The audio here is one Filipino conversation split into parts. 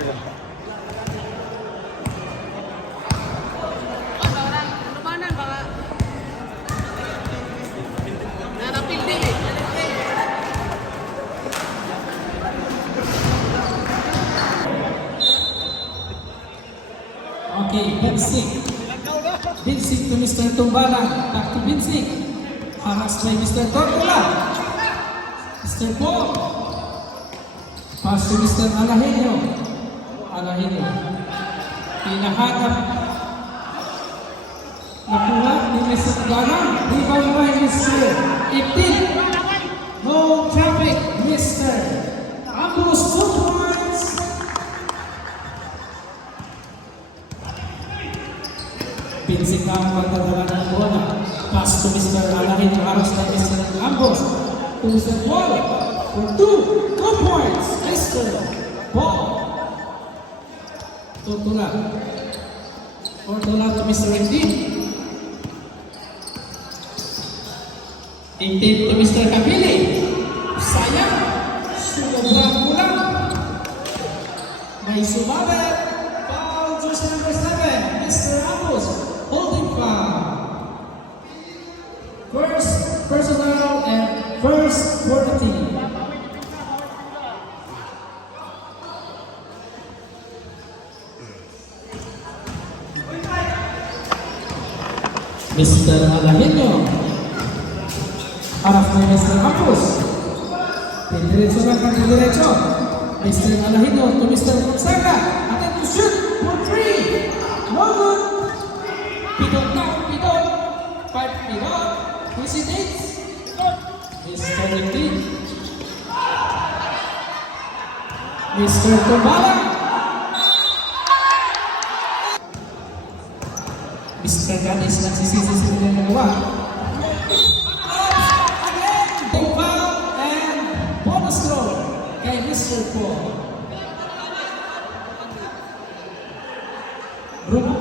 Okay, Vincent. Vincent to Mr. Tumbalang. Back to Vincent. Harass by Mr. Tortola. Mr. Paul. Pass to Mr. Alahenio. Alahenio. Pinahanap. Nakuha ni Mr. Tumbalang. Rebound by Mr. 18. No traffic, Mr. Ambos 2 points. Vincent ang pagdadala ng bola. Pass to Mr. Alahenio. Haras na Mr. Ambos. To Mr. Paul. For 2 points. Mr. Paul. Tortola. Tortola to Mr. 18. 18 to Mr. Kapili. Sayang. Sumobra kulang. May sumabat. Foul jersey number 7. Mr. Ambos. Holding foul. First personal and first for the team. Mr. Alahenio. Harap na Mr. Ambos. Diretso lang pang diretso. Mr. Alahenio to Mr. Gonzaga. Attempt to shoot for 3. No good. Pidot na, pidot. 5 pidot. Hesitates. Mr. Ricky. Mr. Tumbala. Mr. Ganis nagsisisi sa kanyang nagawa. Again! Foul and bonus throw kay Mr. Paul. Bruno.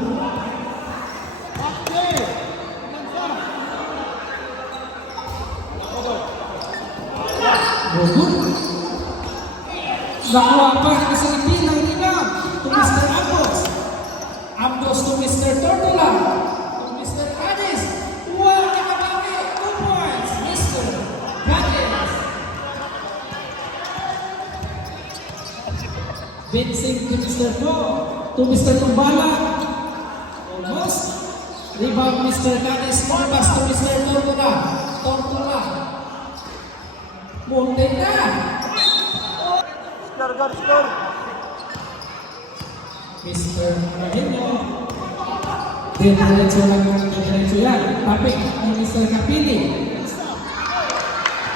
Nakuha pa ang isang ng rebound to Mr. Ambos. Ambos to Mr. Tortola. To Mr. Ganis. Wow, kinabawi. 2 points. Mr. Ganis. Vincent to Mr. Paul. To Mr. Tumbala. Almost. Rebound Mr. Ganis. Pass to Mr. Tortola. Tortola. Muntin na. Score. Mr. Alahenio. Diretso lang ang diretso yan. Tapik ang Mr. Kapili.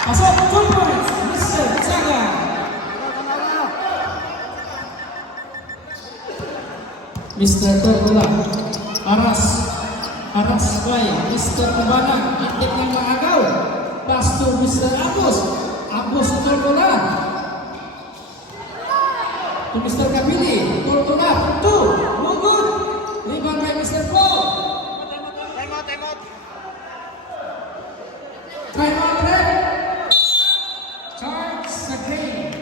Pasok, 2 points. Mr. Saga. Mr. Tortola. Aras by Mr. Tumbala. Intik ng maagaw. Pass to Mr. Ambos. Ambos Tortola. To Mr. Kapili. Tortola. 2. No good. Rebound by Mr. Paul. Temot. Time out red. Charge the game.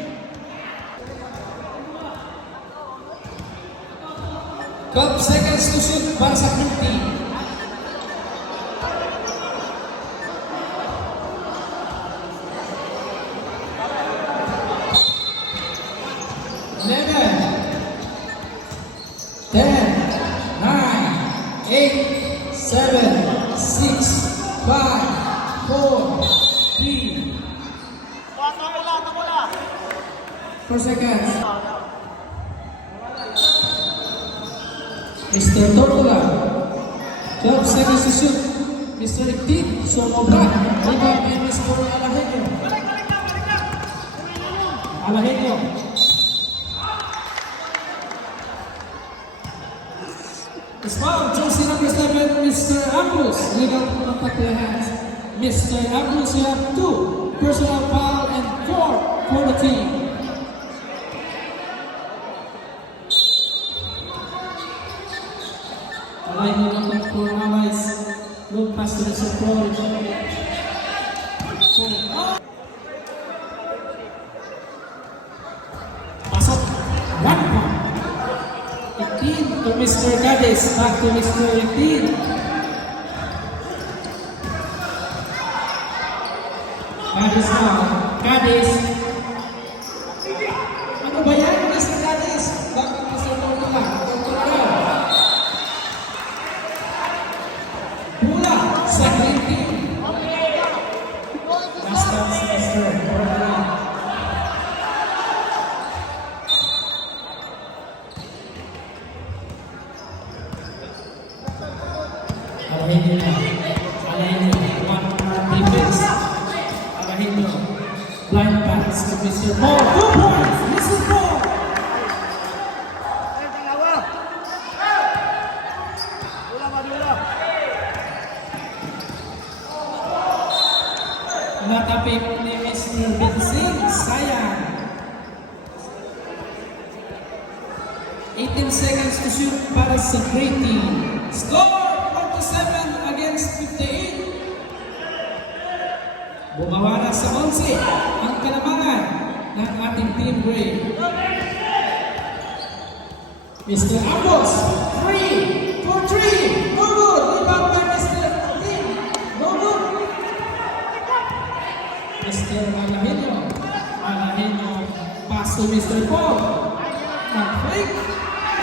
12 seconds to shoot para sa Green Team. Seven, 6, 5, 4, 3. 4 seconds. Mr. Tortola. 12 seconds to shoot. Mr. Ricky. Sumobra. Rebound by Mr. Alahenio. Alahenio. It's foul. Jersey number 7, Mr. Ambos. Legal contact with the hands. Mr. Ambos, you have 2 personal foul and 4 for the team. Alahenio looking for allies. Look past to Mr. Paul. Pasok. 1 point. Mr. Cadiz. Back to Mr. Rectin. Cadiz now. Cadiz. Ano ba yan, Mr. Cadiz? Bakit Mr. Tortola? Tortola daw. Bola sa green team. Last time si Mr. Tortola. Alahin nyo. One more defense. Alahin nyo. Blind pass to Mr. Paul. 2 points. Mr. Paul. Natapik ni Mr. Bensing. Sayang. 18 seconds to shoot para sa great team. Score 47 against 58. Bumawala sa 11 ang kalamangan ng ating Team Gray. Mr. Ambos, 3 for 3. No good. Rebound by Mr. Team. No good. Mr. Alahino. Alahino. Pass to Mr. Paul. Not-break.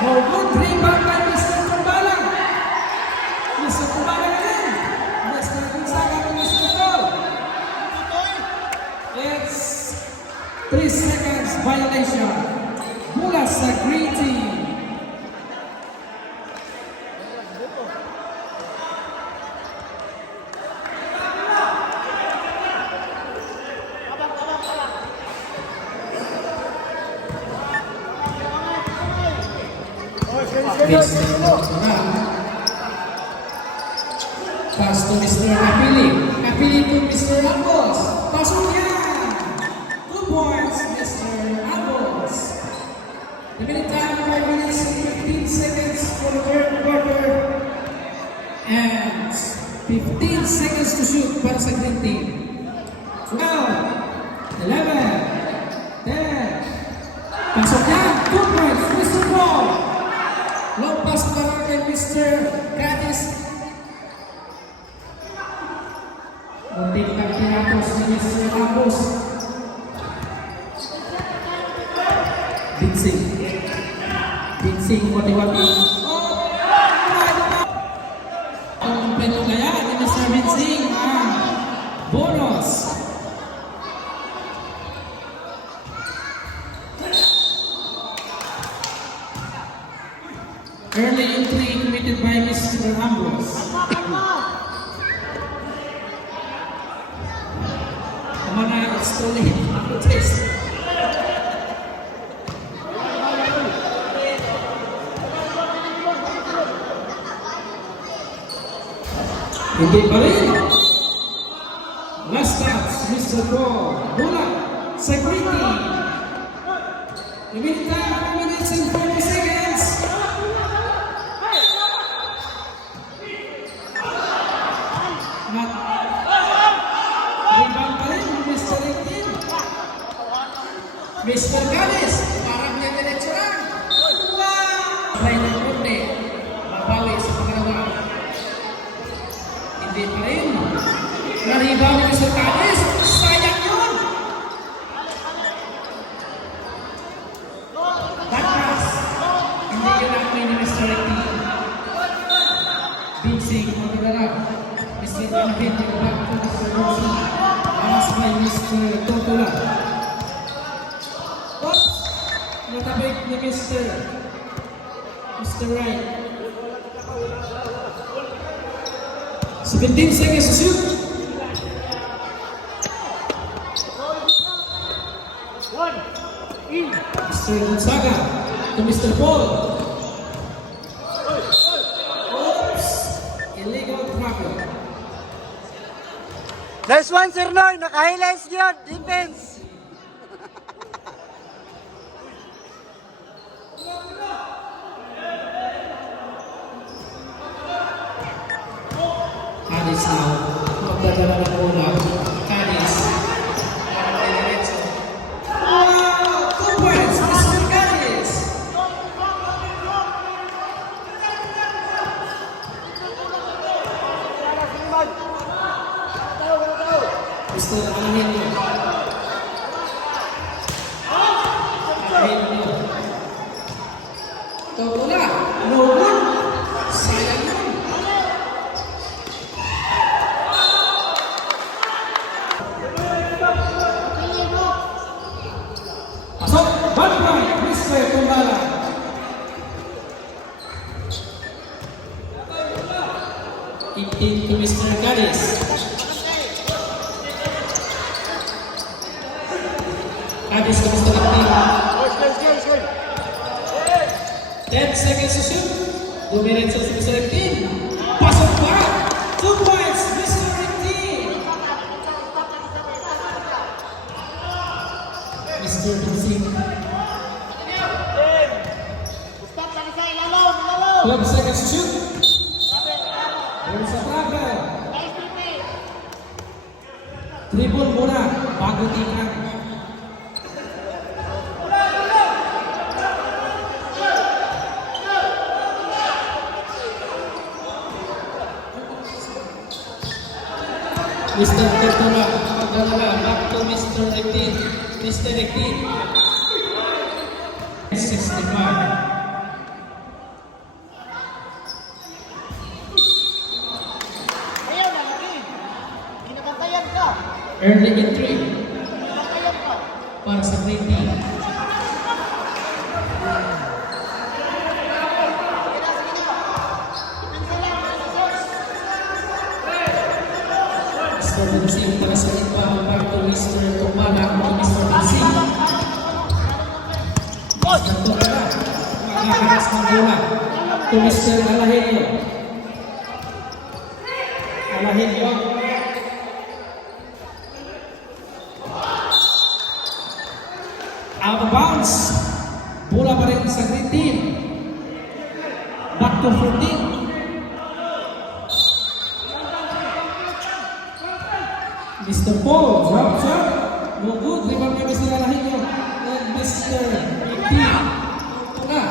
No good. Rebound by Mr. Kumbalang. Mr. Kumbalang again. Mr. Gonzaga to Mr. Paul. It's 3 seconds violation. Mula sa green team. Mr. Tortola. Pass to Mr. Kapili. Kapili to Mr. Ambos. Pasok niya. 2 points, Mr. Ambos. The minute time, 5 minutes and 15 seconds for the third quarter. And 15 seconds to shoot para sa green team. 12, 11, 10. Pasok niya. 2 points, Mr. Paul. Long pass para kay Mr. Cadiz. Muntik na pinapos ni Mr. Ambos. Binsing. Binsing, wati-wati. Ang penulaya ni Mr. Binsing. Bonus. Early entry committed by Mr. Ambos. Come on, it's too late. Protest. Hindi pa rin. Last touch, Mr. Paul. Bola sa green team. Limit time, 5 minutes and 40 seconds. Rebound pa rin, Mr. Rectin. Mr. Cadiz, parang niya diretso lang. Try ng kunti. Mabawi sa pangalawa. Hindi pa rin. Na-rebound ni Mr. Cadiz. Sayang yun. That pass. Hindi yun namin ni Mr. Rectin. Binsing, magdadarap. Mr. Alvin, back to Mr. Rossi. Pass by Mr. Tortola. Oops! Natabik ni Mr. Wright. 17 seconds to shoot. Mr. Gonzaga to Mr. Paul. Oops! Illegal travel. Nice one, Sir Noy. Naka-highlights yun. Defense. Cadiz now. Magdadala ng bola. Cadiz. Wow! 2 points, Mr. Cadiz. Mr. Alahenio. Alahenio. Ito bola. No good. Sayang yun. Pasok. One point. Mr. Tumbala. To Mr. Garis. Garis to Mr. Actin. 10 seconds to shoot. 2 minutes to Mr. Actin. Pasok ba? 2 points, Mr. Actin. Mr. Vincent. 12 seconds to shoot. Sa travel. Tribun muna bago tingnan. Mr. Tertura pagdalawa back to Mr. Rectin. Mr. Rectin 65. Early entry para sa grade D. Mr. Vincent para sa iba back to Mr. Tumbala to Mr. Vincent. Mr. Tumbala makakaras ng bola to Mr. Alahenio. Alahenio out of bounds. Bola pa rin sa green team. Back to 14. Mr. Paul, drop shot. No good. Rebound kay Mr. Alahenio. And Mr. Ricky. Ito na.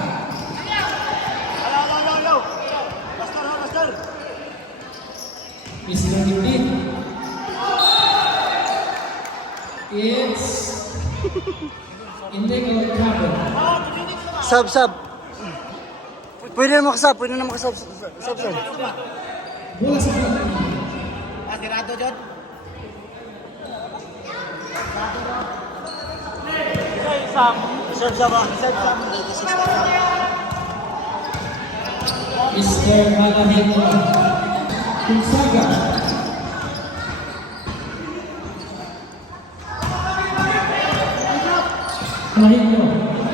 Mr. Ricky. It's illegal travel. Sub. Pwede na makasub. Sub. Bola sa green team. Tirado dyan. Mr. Alahenio. Gonzaga. Alahenio.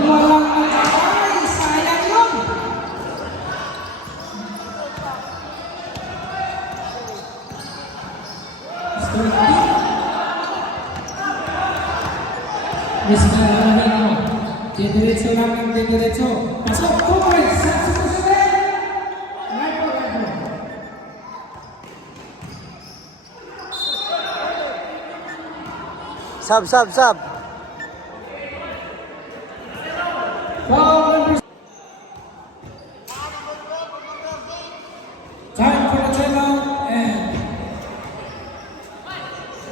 Walang ay, sayang yun. Mr. Ricky. Mr. Alahenio. Didiretso lang ang didiretso. Pasok, 2 points. Substitution. Sub. Foul number. Time for a timeout and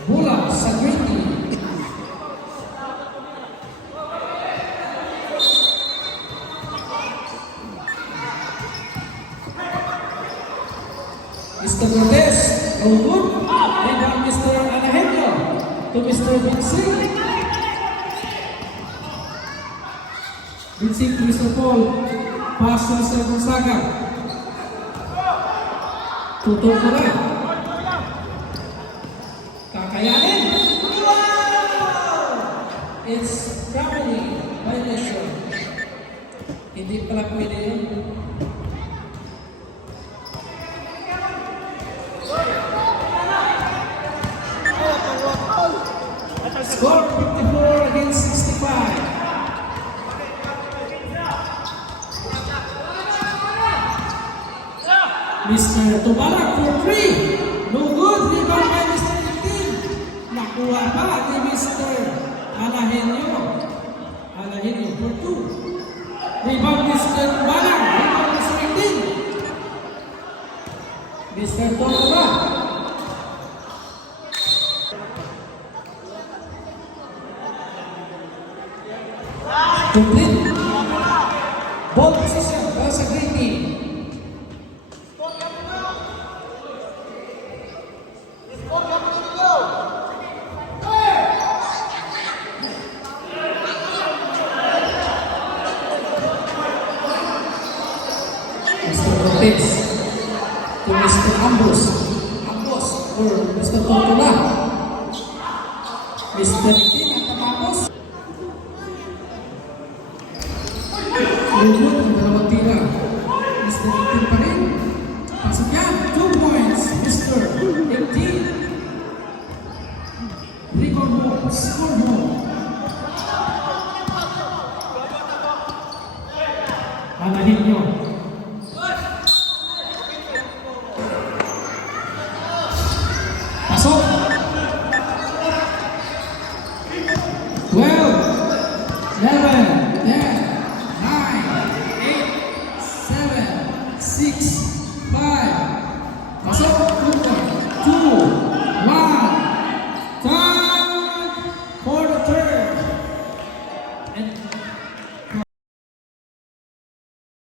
bola sa green team. Mr. Cortez, no good. Rebound Mr. Alahenio to Mr. Vincent. Vincent to Mr. Paul. Pass to Mr. Gonzaga. Tutok ko na. Kakayanin. Wow! It's traveling violation. Hindi pala pwede yun. Score 54 against 65. Mr. Tumbala for 3. No good. Rebound by Mr. Actin. Nakuha pa ni Mr. Alahenio. Alahenio for 2. Rebound Mr. Tumbala. Rebound Mr. Actin. Mr. Tumbala. Complete. Ball position para sa green team. Mr. Cortez to Mr. Ambos. Ambos or Mr. Tortola. Mr. Tin at tapos. Lulot ang dalawang tira. Mr. 18 pa rin. Pasok yan. 2 points. Mr. 18. Record mo. Score mo. Panahin nyo. Pasok. 12, 11, 10, 9, 8, 7, 6,